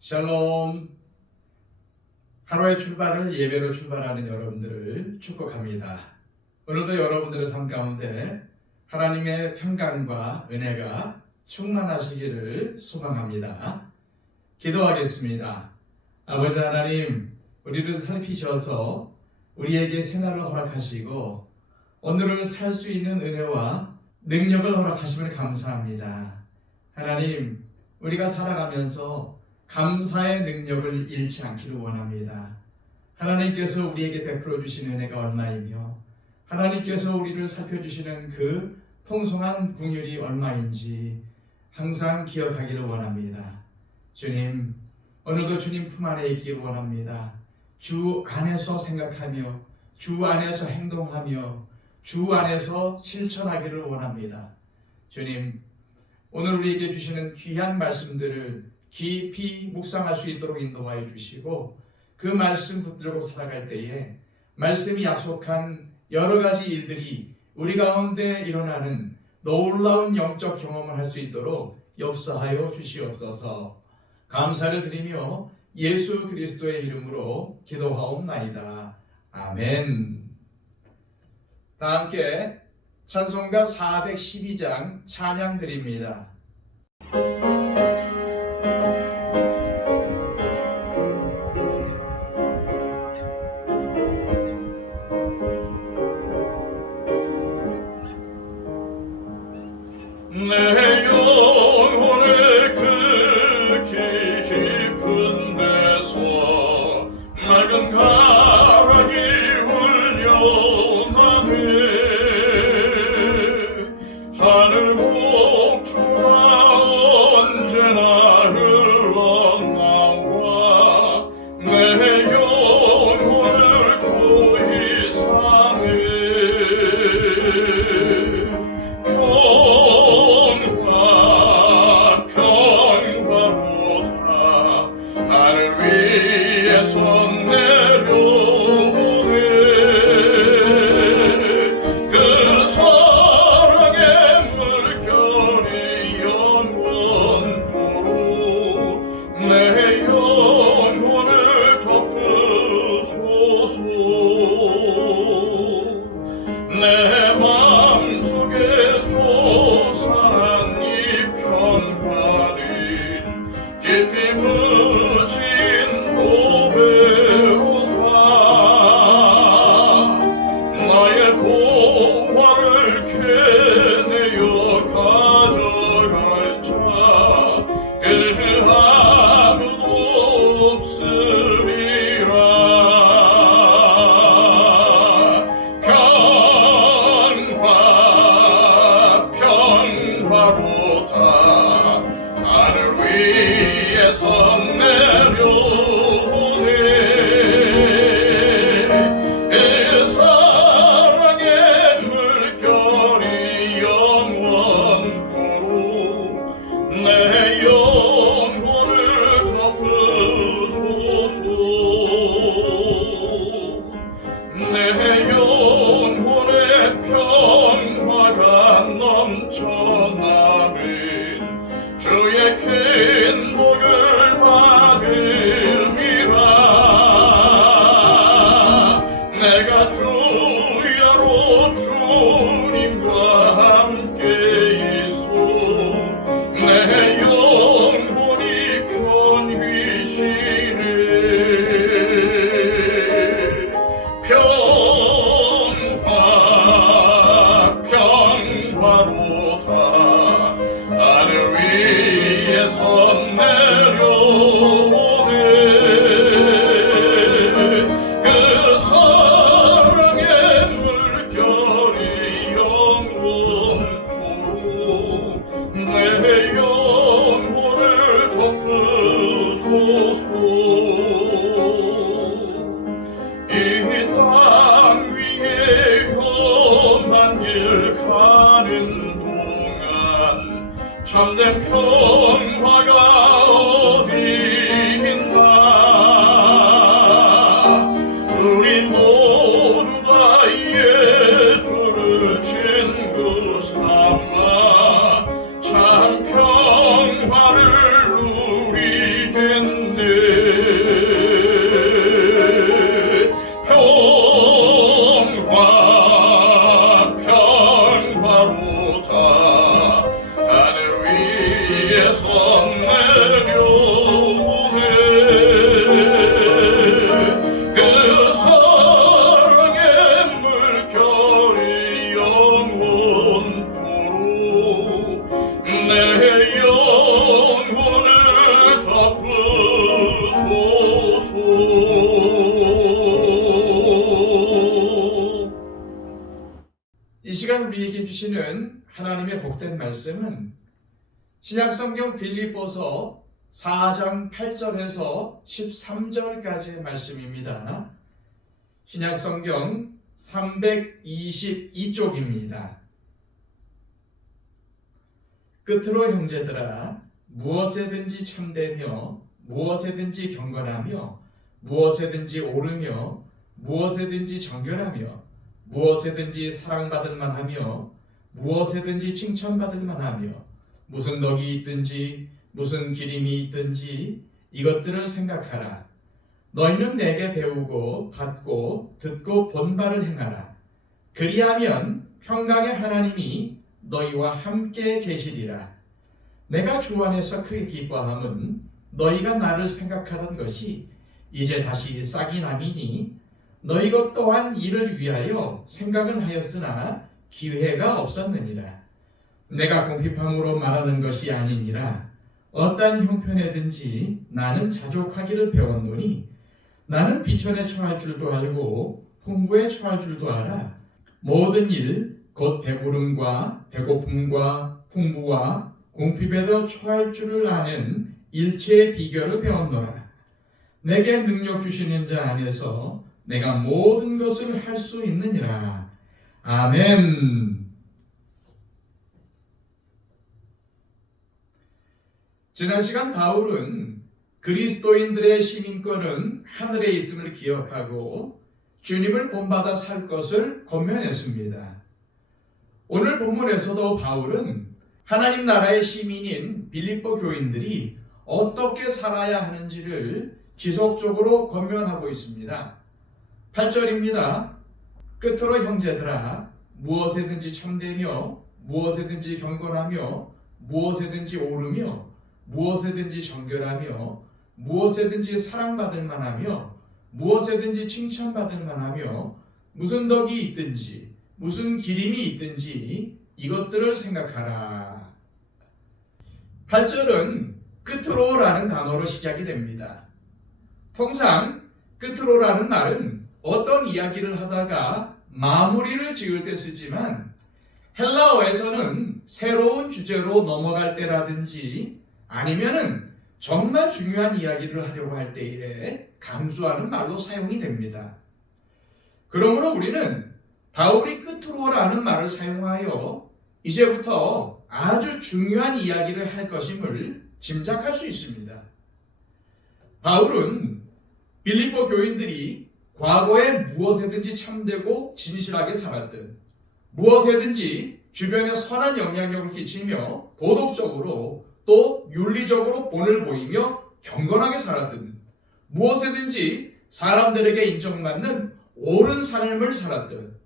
샬롬. 하루의 출발을 예배로 출발하는 여러분들을 축복합니다. 오늘도 여러분들의 삶 가운데 하나님의 평강과 은혜가 충만하시기를 소망합니다. 기도하겠습니다. 아버지 하나님, 우리를 살피셔서 우리에게 새날을 허락하시고 오늘을 살 수 있는 은혜와 능력을 허락하심을 감사합니다. 하나님, 우리가 살아가면서 감사의 능력을 잃지 않기를 원합니다. 하나님께서 우리에게 베풀어 주신 은혜가 얼마이며 하나님께서 우리를 살펴주시는 그 풍성한 긍휼이 얼마인지 항상 기억하기를 원합니다. 주님, 오늘도 주님 품 안에 있기를 원합니다. 주 안에서 생각하며 주 안에서 행동하며 주 안에서 실천하기를 원합니다. 주님, 오늘 우리에게 주시는 귀한 말씀들을 깊이 묵상할 수 있도록 인도하여 주시고 그 말씀 붙들고 살아갈 때에 말씀이 약속한 여러 가지 일들이 우리 가운데 일어나는 놀라운 영적 경험을 할 수 있도록 역사하여 주시옵소서. 감사를 드리며 예수 그리스도의 이름으로 기도하옵나이다. 아멘. 다 함께 찬송가 412장 찬양 드립니다. 내 영혼을 그 깊은 데서 맑은 가락이 울려나네. 하늘 곡조가 언제나 흘러나와 내 영혼을 고이 사네. 내 맘속에 솟아난 이 평화는 깊이 묻힌 고백으로다. 나의 보화를 캐내어 가져갈 자 그 아무도 없으리라. 하늘 위에서 내려오네. 그 사랑의 물결이 영원토록 내 영혼을 덮으소서. 내 영혼의 평화가 넘쳐나는 주의 큰 복을 받음이라. 내가 주야로 주님과 함께 있어 내 영혼이 편히 쉬네. 평화로다. 하늘 위에서 내려오네. 그 사랑의 물결이 영원토록 내 영혼을 덮으소서. 이 땅 위에 험한 길 가는 동안 참된 평화가 어디 있나. 우리 모두 다 예수를 친구 삼아 참 평화를 누리겠네. 기록된 말씀은 신약성경 빌립보서 4장 8절에서 13절까지의 말씀입니다. 신약성경 322쪽입니다. 끝으로 형제들아, 무엇에든지 참되며 무엇에든지 경건하며 무엇에든지 옳으며 무엇에든지 정결하며 무엇에든지 사랑받을 만하며 무엇에든지 칭찬받을 만하며 무슨 덕이 있든지 무슨 기림이 있든지 이것들을 생각하라. 너희는 내게 배우고 받고 듣고 본 바를 행하라. 그리하면 평강의 하나님이 너희와 함께 계시리라. 내가 주 안에서 크게 기뻐함은 너희가 나를 생각하던 것이 이제 다시 싹이 나니니 너희 것 또한 이를 위하여 생각은 하였으나 기회가 없었느니라. 내가 궁핍함으로 말하는 것이 아니니라. 어떠한 형편에든지 나는 자족하기를 배웠노니 나는 비천에 처할 줄도 알고 풍부에 처할 줄도 알아. 모든 일 곧 배부름과 배고픔과 풍부와 궁핍에도 처할 줄을 아는 일체의 비결을 배웠노라. 내게 능력 주시는 자 안에서 내가 모든 것을 할 수 있느니라. 아멘. 지난 시간 바울은 그리스도인들의 시민권은 하늘에 있음을 기억하고 주님을 본받아 살 것을 권면했습니다. 오늘 본문에서도 바울은 하나님 나라의 시민인 빌립보 교인들이 어떻게 살아야 하는지를 지속적으로 권면하고 있습니다. 8절입니다. 끝으로 형제들아, 무엇에든지 참되며 무엇에든지 경건하며 무엇에든지 옳으며 무엇에든지 정결하며 무엇에든지 사랑받을 만하며 무엇에든지 칭찬받을 만하며 무슨 덕이 있든지 무슨 기림이 있든지 이것들을 생각하라. 8절은 끝으로라는 단어로 시작이 됩니다. 통상 끝으로라는 말은 어떤 이야기를 하다가 마무리를 지을 때 쓰지만 헬라어에서는 새로운 주제로 넘어갈 때라든지 아니면은 정말 중요한 이야기를 하려고 할 때에 강조하는 말로 사용이 됩니다. 그러므로 우리는 바울이 끝으로라는 말을 사용하여 이제부터 아주 중요한 이야기를 할 것임을 짐작할 수 있습니다. 바울은 빌립보 교인들이 과거에 무엇에든지 참되고 진실하게 살았든 무엇에든지 주변에 선한 영향력을 끼치며 도덕적으로 또 윤리적으로 본을 보이며 경건하게 살았든 무엇에든지 사람들에게 인정받는 옳은 삶을 살았든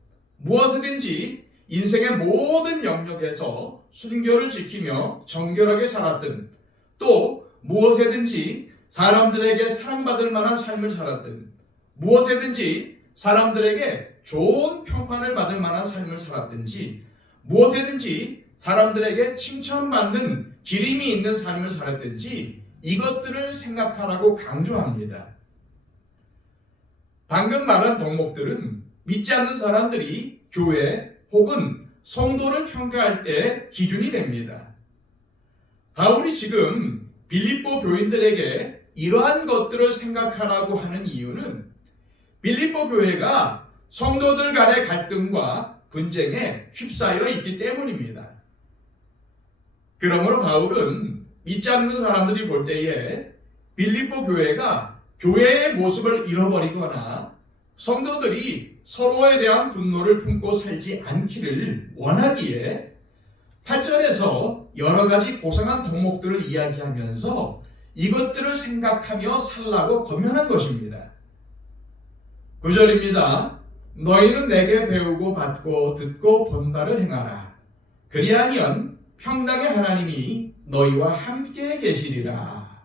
무엇이든지 인생의 모든 영역에서 순결을 지키며 정결하게 살았든 또 무엇에든지 사람들에게 사랑받을 만한 삶을 살았든 무엇에든지 사람들에게 좋은 평판을 받을 만한 삶을 살았든지 무엇에든지 사람들에게 칭찬받는 기림이 있는 삶을 살았든지 이것들을 생각하라고 강조합니다. 방금 말한 덕목들은 믿지 않는 사람들이 교회 혹은 성도를 평가할 때 기준이 됩니다. 바울이 지금 빌립보 교인들에게 이러한 것들을 생각하라고 하는 이유는 빌립보 교회가 성도들 간의 갈등과 분쟁에 휩싸여 있기 때문입니다. 그러므로 바울은 믿지 않는 사람들이 볼 때에 빌립보 교회가 교회의 모습을 잃어버리거나 성도들이 서로에 대한 분노를 품고 살지 않기를 원하기에 8절에서 여러 가지 고상한 덕목들을 이야기하면서 이것들을 생각하며 살라고 권면한 것입니다. 9절입니다. 너희는 내게 배우고 받고 듣고 본 바를 행하라. 그리하면 평강의 하나님이 너희와 함께 계시리라.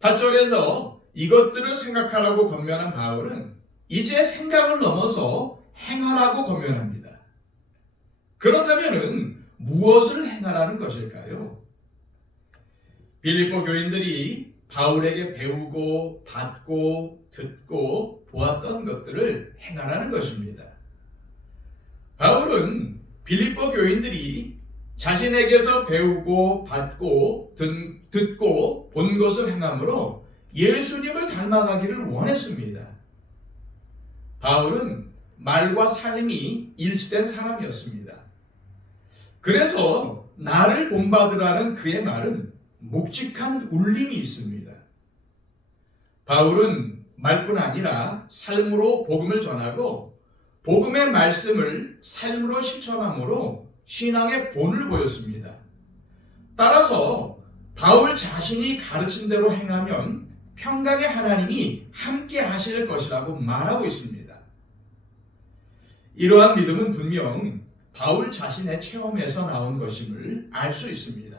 8절에서 이것들을 생각하라고 권면한 바울은 이제 생각을 넘어서 행하라고 권면합니다. 그렇다면 무엇을 행하라는 것일까요? 빌립보 교인들이 바울에게 배우고 받고 듣고 보았던 것들을 행하라는 것입니다. 바울은 빌립보 교인들이 자신에게서 배우고 받고 듣고 본 것을 행함으로 예수님을 닮아가기를 원했습니다. 바울은 말과 삶이 일치된 사람이었습니다. 그래서 나를 본받으라는 그의 말은 묵직한 울림이 있습니다. 바울은 말뿐 아니라 삶으로 복음을 전하고 복음의 말씀을 삶으로 실천함으로 신앙의 본을 보였습니다. 따라서 바울 자신이 가르친 대로 행하면 평강의 하나님이 함께 하실 것이라고 말하고 있습니다. 이러한 믿음은 분명 바울 자신의 체험에서 나온 것임을 알 수 있습니다.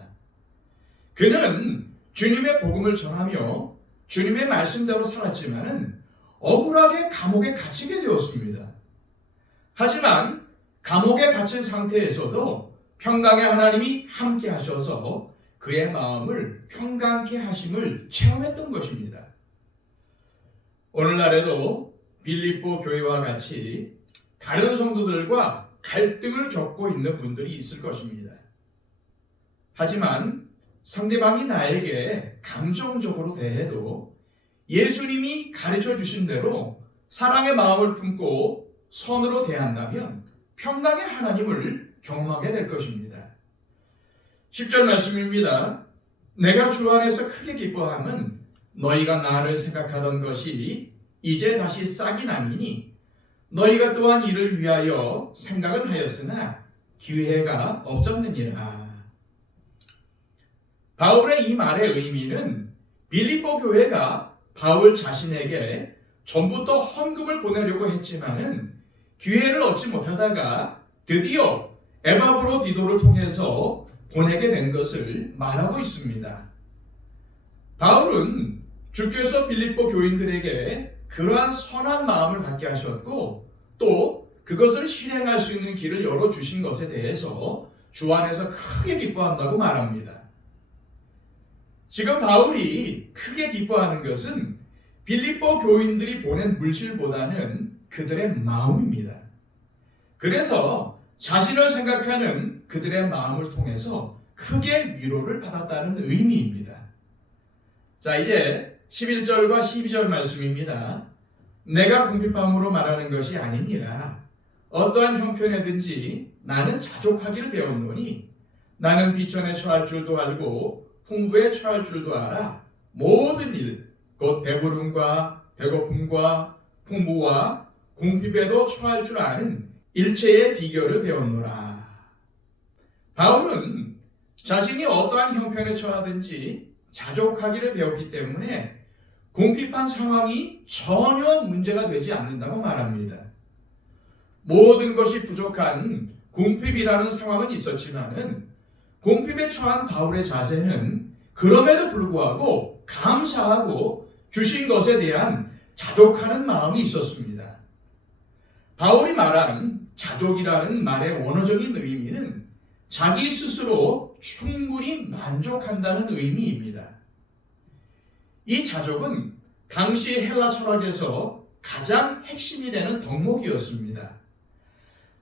그는 주님의 복음을 전하며 주님의 말씀대로 살았지만은 억울하게 감옥에 갇히게 되었습니다. 하지만 감옥에 갇힌 상태에서도 평강의 하나님이 함께 하셔서 그의 마음을 평강케 하심을 체험했던 것입니다. 오늘날에도 빌립보 교회와 같이 다른 성도들과 갈등을 겪고 있는 분들이 있을 것입니다. 하지만 상대방이 나에게 감정적으로 대해도 예수님이 가르쳐 주신 대로 사랑의 마음을 품고 선으로 대한다면 평강의 하나님을 경험하게 될 것입니다. 10절 말씀입니다. 내가 주 안에서 크게 기뻐함은 너희가 나를 생각하던 것이 이제 다시 싹이 나니니 너희가 또한 이를 위하여 생각은 하였으나 기회가 없었느니라. 바울의 이 말의 의미는 빌립보 교회가 바울 자신에게 전부터 헌금을 보내려고 했지만은 기회를 얻지 못하다가 드디어 에바브로디도를 통해서 보내게 된 것을 말하고 있습니다. 바울은 주께서 빌립보 교인들에게 그러한 선한 마음을 갖게 하셨고 또 그것을 실행할 수 있는 길을 열어주신 것에 대해서 주 안에서 크게 기뻐한다고 말합니다. 지금 바울이 크게 기뻐하는 것은 빌립보 교인들이 보낸 물질보다는 그들의 마음입니다. 그래서 자신을 생각하는 그들의 마음을 통해서 크게 위로를 받았다는 의미입니다. 자, 이제 11절과 12절 말씀입니다. 내가 궁핍함으로 말하는 것이 아니니라. 어떠한 형편에든지 나는 자족하기를 배웠노니 나는 비천에 처할 줄도 알고 풍부에 처할 줄도 알아. 모든 일, 곧 배부름과 배고픔과 풍부와 궁핍에도 처할 줄 아는 일체의 비결을 배웠노라. 바울은 자신이 어떠한 형편에 처하든지 자족하기를 배웠기 때문에 궁핍한 상황이 전혀 문제가 되지 않는다고 말합니다. 모든 것이 부족한 궁핍이라는 상황은 있었지만은 궁핍에 처한 바울의 자세는 그럼에도 불구하고 감사하고 주신 것에 대한 자족하는 마음이 있었습니다. 바울이 말한 자족이라는 말의 원어적인 의미는 자기 스스로 충분히 만족한다는 의미입니다. 이 자족은 당시 헬라 철학에서 가장 핵심이 되는 덕목이었습니다.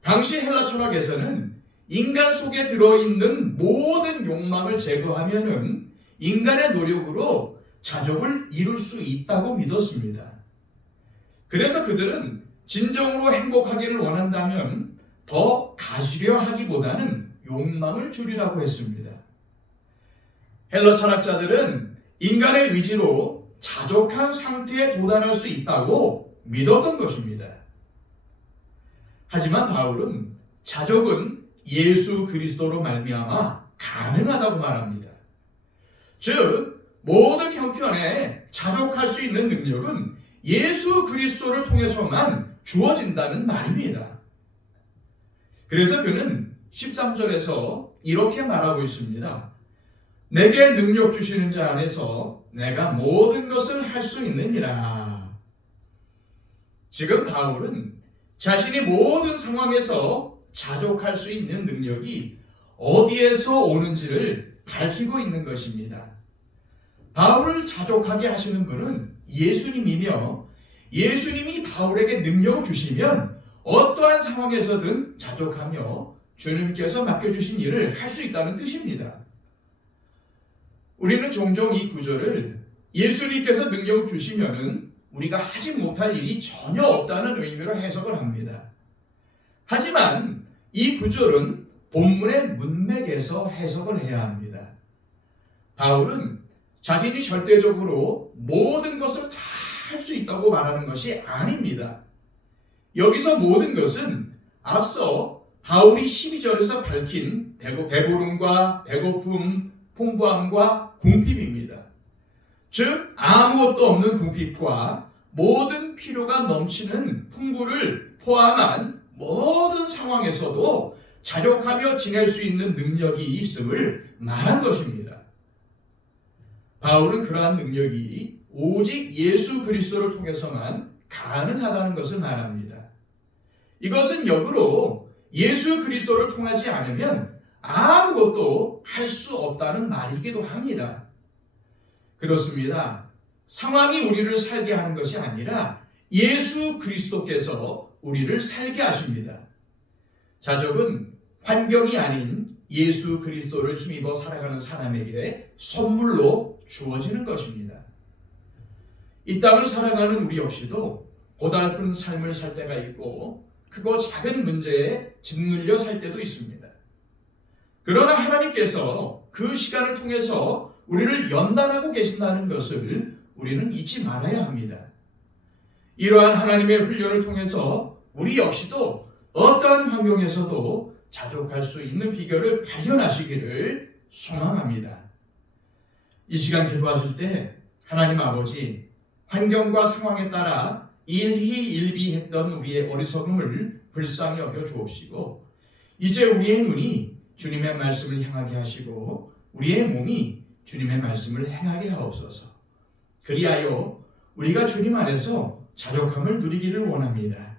당시 헬라 철학에서는 인간 속에 들어있는 모든 욕망을 제거하면은 인간의 노력으로 자족을 이룰 수 있다고 믿었습니다. 그래서 그들은 진정으로 행복하기를 원한다면 더 가지려 하기보다는 욕망을 줄이라고 했습니다. 헬라 철학자들은 인간의 의지로 자족한 상태에 도달할 수 있다고 믿었던 것입니다. 하지만 바울은 자족은 예수 그리스도로 말미암아 가능하다고 말합니다. 즉 모든 형편에 자족할 수 있는 능력은 예수 그리스도를 통해서만 주어진다는 말입니다. 그래서 그는 13절에서 이렇게 말하고 있습니다. 내게 능력 주시는 자 안에서 내가 모든 것을 할 수 있느니라. 지금 바울은 자신이 모든 상황에서 자족할 수 있는 능력이 어디에서 오는지를 밝히고 있는 것입니다. 바울을 자족하게 하시는 분은 예수님이며 예수님이 바울에게 능력을 주시면 어떠한 상황에서든 자족하며 주님께서 맡겨주신 일을 할 수 있다는 뜻입니다. 우리는 종종 이 구절을 예수님께서 능력 주시면은 우리가 하지 못할 일이 전혀 없다는 의미로 해석을 합니다. 하지만 이 구절은 본문의 문맥에서 해석을 해야 합니다. 바울은 자신이 절대적으로 모든 것을 다 할 수 있다고 말하는 것이 아닙니다. 여기서 모든 것은 앞서 바울이 12절에서 밝힌 배부름과 배고픔, 풍부함과 궁핍입니다. 즉 아무것도 없는 궁핍과 모든 필요가 넘치는 풍부를 포함한 모든 상황에서도 자족하며 지낼 수 있는 능력이 있음을 말한 것입니다. 바울은 그러한 능력이 오직 예수 그리스도를 통해서만 가능하다는 것을 말합니다. 이것은 역으로 예수 그리스도를 통하지 않으면 아무것도 할 수 없다는 말이기도 합니다. 그렇습니다. 상황이 우리를 살게 하는 것이 아니라 예수 그리스도께서 우리를 살게 하십니다. 자족은 환경이 아닌 예수 그리스도를 힘입어 살아가는 사람에게 선물로 주어지는 것입니다. 이 땅을 살아가는 우리 역시도 고달픈 삶을 살 때가 있고 크고 작은 문제에 짓눌려 살 때도 있습니다. 그러나 하나님께서 그 시간을 통해서 우리를 연단하고 계신다는 것을 우리는 잊지 말아야 합니다. 이러한 하나님의 훈련을 통해서 우리 역시도 어떠한 환경에서도 자족할 수 있는 비결을 발견하시기를 소망합니다. 이 시간 기도하실 때 하나님 아버지, 환경과 상황에 따라 일희일비했던 우리의 어리석음을 불쌍히 여겨 주옵시고 이제 우리의 눈이 주님의 말씀을 향하게 하시고 우리의 몸이 주님의 말씀을 행하게 하옵소서. 그리하여 우리가 주님 안에서 자족함을 누리기를 원합니다.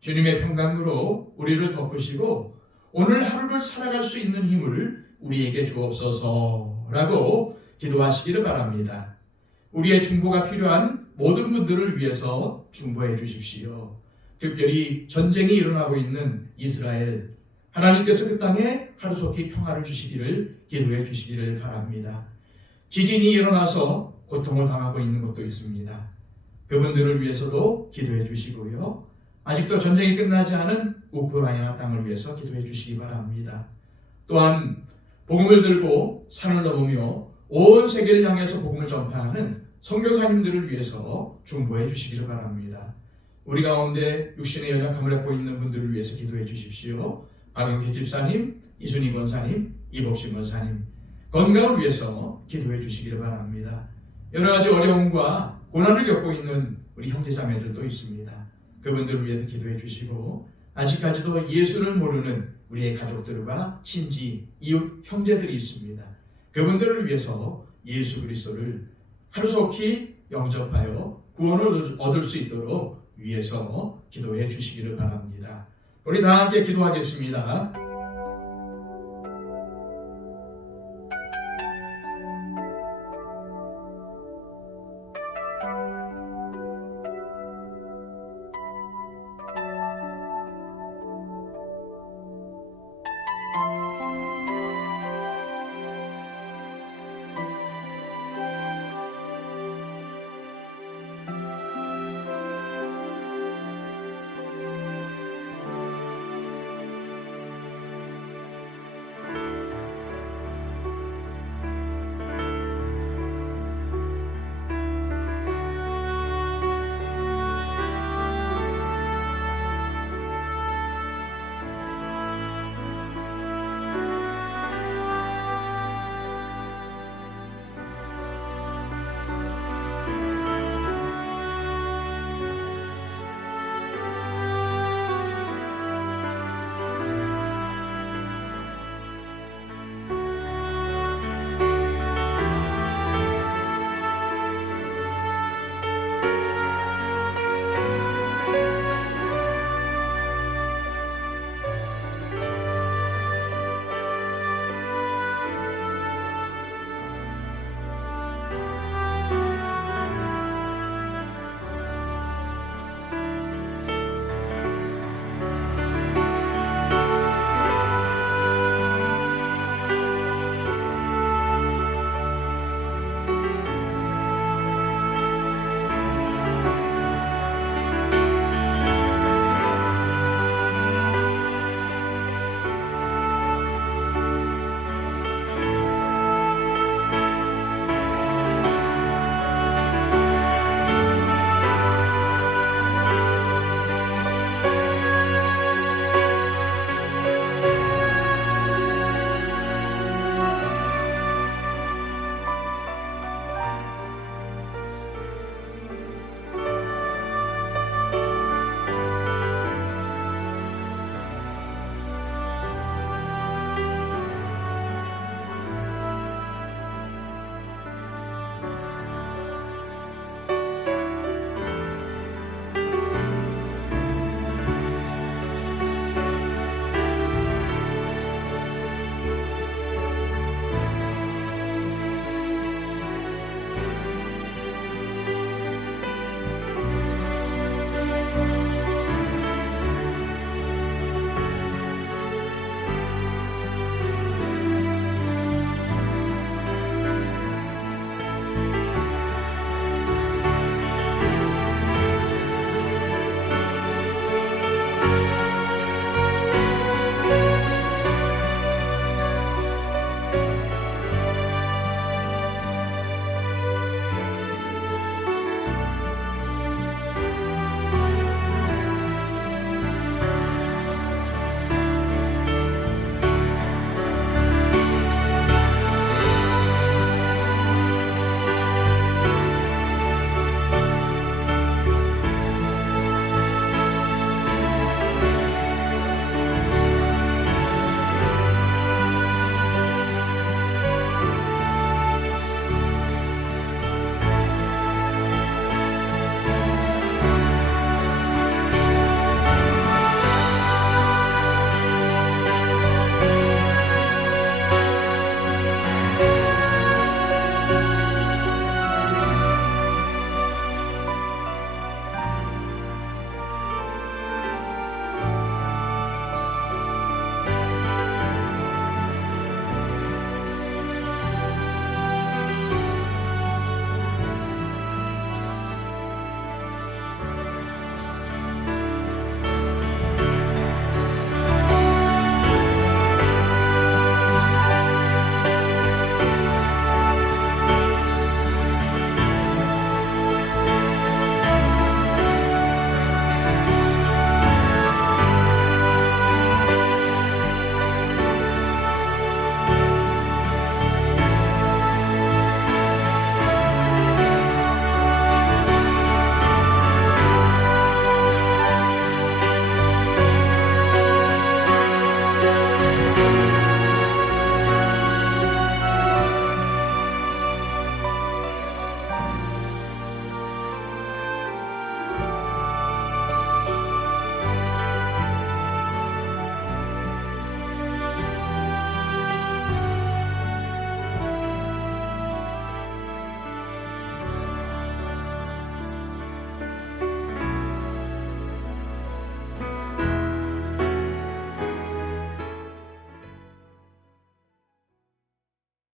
주님의 평강으로 우리를 덮으시고 오늘 하루를 살아갈 수 있는 힘을 우리에게 주옵소서라고 기도하시기를 바랍니다. 우리의 중보가 필요한 모든 분들을 위해서 중보해 주십시오. 특별히 전쟁이 일어나고 있는 이스라엘, 하나님께서 그 땅에 하루속히 평화를 주시기를 기도해 주시기를 바랍니다. 지진이 일어나서 고통을 당하고 있는 곳도 있습니다. 그분들을 위해서도 기도해 주시고요. 아직도 전쟁이 끝나지 않은 우크라이나 땅을 위해서 기도해 주시기 바랍니다. 또한 복음을 들고 산을 넘으며 온 세계를 향해서 복음을 전파하는 선교사님들을 위해서 중보해 주시기를 바랍니다. 우리 가운데 육신의 연약함을 갖고 있는 분들을 위해서 기도해 주십시오. 박영기 집사님, 이순희 권사님, 이복신 권사님 건강을 위해서 기도해 주시기를 바랍니다. 여러 가지 어려움과 고난을 겪고 있는 우리 형제자매들도 있습니다. 그분들을 위해서 기도해 주시고 아직까지도 예수를 모르는 우리의 가족들과 친지, 이웃, 형제들이 있습니다. 그분들을 위해서 예수 그리스도를 하루속히 영접하여 구원을 얻을 수 있도록 위해서 기도해 주시기를 바랍니다. 우리 다 함께 기도하겠습니다.